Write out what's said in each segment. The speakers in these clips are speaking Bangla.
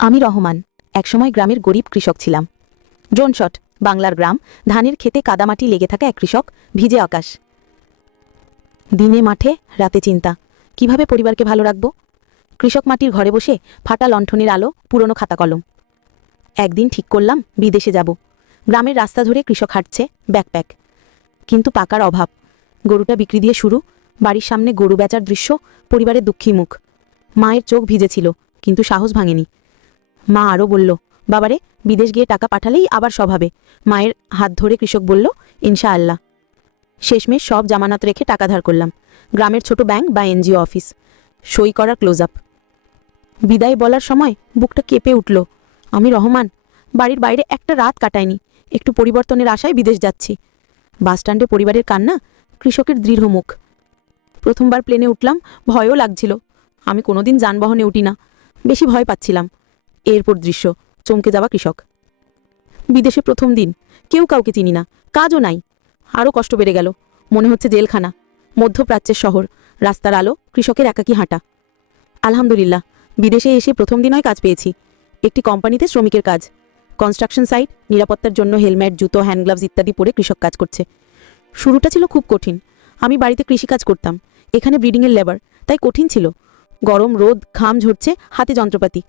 আমি রহমান, একসময় গ্রামের গরিব কৃষক ছিলাম। ড্রোনশট বাংলার গ্রাম, ধানের খেতে কাদামাটি লেগে থাকা এক কৃষক, ভিজে আকাশ। দিনে মাঠে, রাতে চিন্তা, কীভাবে পরিবারকে ভালো রাখব? কৃষক মাটির ঘরে বসে ফাটা লণ্ঠনের আলো, পুরনো খাতা কলম একদিন ঠিক করলাম, বিদেশে যাব। গ্রামের রাস্তা ধরে কৃষক হাঁটছে, ব্যাকপ্যাক। কিন্তু পাকার অভাব। গরুটা বিক্রি দিয়ে শুরু, বাড়ির সামনে গরু বেচার দৃশ্য, পরিবারের দুঃখী মুখ। মায়ের চোখ ভিজেছিল, কিন্তু সাহস ভাঙেনি। মা আরও বলল, বাবারে, বিদেশ গিয়ে টাকা পাঠালেই আবার সব হবে। মায়ের হাত ধরে কৃষক বলল ইনশা আল্লাহ শেষমেশ সব জামানত রেখে টাকা ধার করলাম। গ্রামের ছোট ব্যাংক বা এনজিও অফিস। সই করা ক্লোজ আপ। বিদায় বলার সময় বুকটা কেঁপে উঠল। আমি রহমান, বাড়ির বাইরে একটা রাত কাটাইনি। একটু পরিবর্তনের আশায় বিদেশ যাচ্ছি। বাসস্ট্যান্ডে পরিবারের কান্না, কৃষকের দৃঢ় মুখ। প্রথমবার প্লেনে উঠলাম, ভয়ও লাগছিল। আমি কোনোদিন যানবাহনে উঠি না। বেশি ভয় পাচ্ছিলাম। এরপর দৃশ্য। চমকে যাওয়া কৃষক। বিদেশে প্রথম দিন। কেউ কাউকে চিনি না। কাজও নাই। আরও কষ্ট বেড়ে গেল। মনে হচ্ছে জেলখানা। মধ্যপ্রাচ্যের শহর। রাস্তার আলো, কৃষকের একাকী হাঁটা। আলহামদুলিল্লাহ, বিদেশে এসে প্রথম দিনই কাজ পেয়েছি। একটি কোম্পানিতে শ্রমিকের কাজ। কনস্ট্রাকশন সাইট, নিরাপত্তার জন্য হেলমেট, জুতো, হ্যান্ড গ্লাভস ইত্যাদি পরে কৃষক কাজ করছে। শুরুটা ছিল খুব কঠিন। আমি বাড়িতে কৃষিকাজ করতাম। এখানে ব্রিডিংয়ের লেবার, তাই কঠিন ছিল। গরম, রোদ, ঘাম ঝরছে, হাতে যন্ত্রপাতি।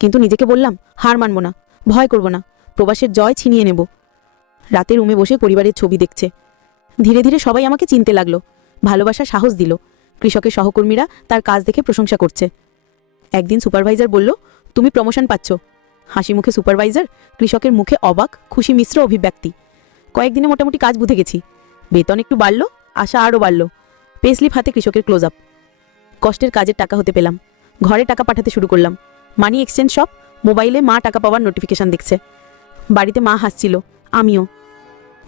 কিন্তু নিজেকে বললাম, হার মানব না, ভয় করব না, প্রবাসের জয় ছিনিয়ে নেব। রাতে রুমে বসে পরিবারের ছবি দেখছে। ধীরে ধীরে সবাই আমাকে চিনতে লাগল, ভালোবাসা সাহস দিল, কৃষকের সহকর্মীরা তার কাজ দেখে প্রশংসা করছে। একদিন সুপারভাইজার বলল, তুমি প্রমোশন পাচ্ছ। হাসি মুখে সুপারভাইজার, কৃষকের মুখে অবাক, খুশি মিশ্র অভিব্যক্তি। কয়েকদিনে মোটামুটি কাজ বুঝে গেছি। বেতন একটু বাড়ল, আশা আরও বাড়ল। পেসলিপ হাতে কৃষকের ক্লোজ আপ কষ্টের কাজের টাকা হতে পেলাম। ঘরে টাকা পাঠাতে শুরু করলাম। মানি এক্সচেঞ্জ শপ, মোবাইলে মা টাকা পাওয়ার নোটিফিকেশন দেখছে। বাড়িতে মা হাসছিল, আমিও।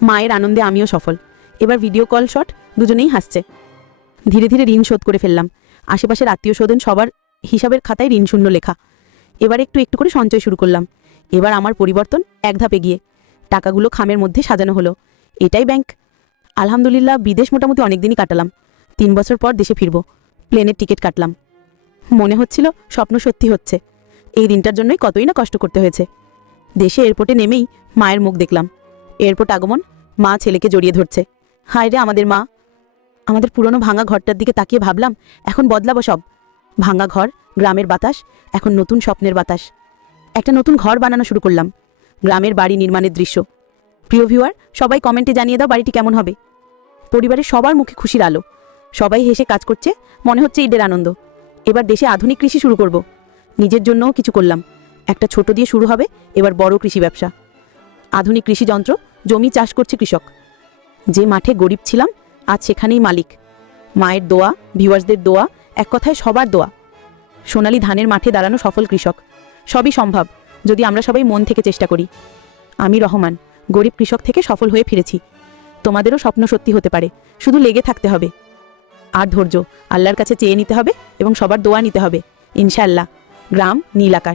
মায়ের আনন্দে আমিও সফল। এবার ভিডিও কল শট, দুজনেই হাসছে। ধীরে ধীরে ঋণ শোধ করে ফেললাম। আশেপাশের আত্মীয় স্বজন সবার হিসাবের খাতায় ঋণ শূন্য লেখা। এবার একটু একটু করে সঞ্চয় শুরু করলাম। এবার আমার পরিবর্তন এক ধাপে গিয়ে টাকাগুলো খামের মধ্যে সাজানো হলো। এটাই ব্যাংক। আলহামদুলিল্লাহ, বিদেশ মোটামুটি অনেকদিনই কাটালাম। তিন বছর পর দেশে ফিরব। প্লেনের টিকিট কাটলাম। মনে হচ্ছিল স্বপ্ন সত্যি হচ্ছে। এই দিনটার জন্যই কতই না কষ্ট করতে হয়েছে। দেশে এয়ারপোর্টে নেমেই মায়ের মুখ দেখলাম। এয়ারপোর্ট আগমন মা ছেলেকে জড়িয়ে ধরছে। হায় রে আমাদের মা। আমাদের পুরনো ভাঙা ঘরটার দিকে তাকিয়ে ভাবলাম, এখন বদলাবো সব। ভাঙা ঘর, গ্রামের বাতাস, এখন নতুন স্বপ্নের বাতাস। একটা নতুন ঘর বানানো শুরু করলাম। গ্রামের বাড়ি নির্মাণের দৃশ্য। প্রিয় ভিউয়ার, সবাই কমেন্টে জানিয়ে দাও বাড়িটি কেমন হবে। পরিবারের সবার মুখে খুশির আলো। সবাই হেসে কাজ করছে, মনে হচ্ছে ঈদের আনন্দ। এবার দেশে আধুনিক কৃষি শুরু করব। নিজের জন্যও কিছু করলাম। একটা ছোট দিয়ে শুরু হবে, এবার বড় কৃষি ব্যবসা। আধুনিক কৃষি যন্ত্র, জমি চাষ করছে কৃষক। যে মাঠে গরিব ছিলাম, আজ সেখানেই মালিক। মায়ের দোয়া, ভিউয়ার্সদের দোয়া, এক কথায় সবার দোয়া। সোনালী ধানের মাঠে দাঁড়ানো সফল কৃষক। সবই সম্ভব, যদি আমরা সবাই মন থেকে চেষ্টা করি। আমি রহমান, গরিব কৃষক থেকে সফল হয়ে ফিরেছি। তোমাদেরও স্বপ্ন সত্যি হতে পারে, শুধু লেগে থাকতে হবে। আর ধৈর্য, আল্লাহর কাছে চেয়ে নিতে হবে এবং সবার দোয়া নিতে হবে, ইনশাআল্লাহ। গ্রাম নীল আকাশ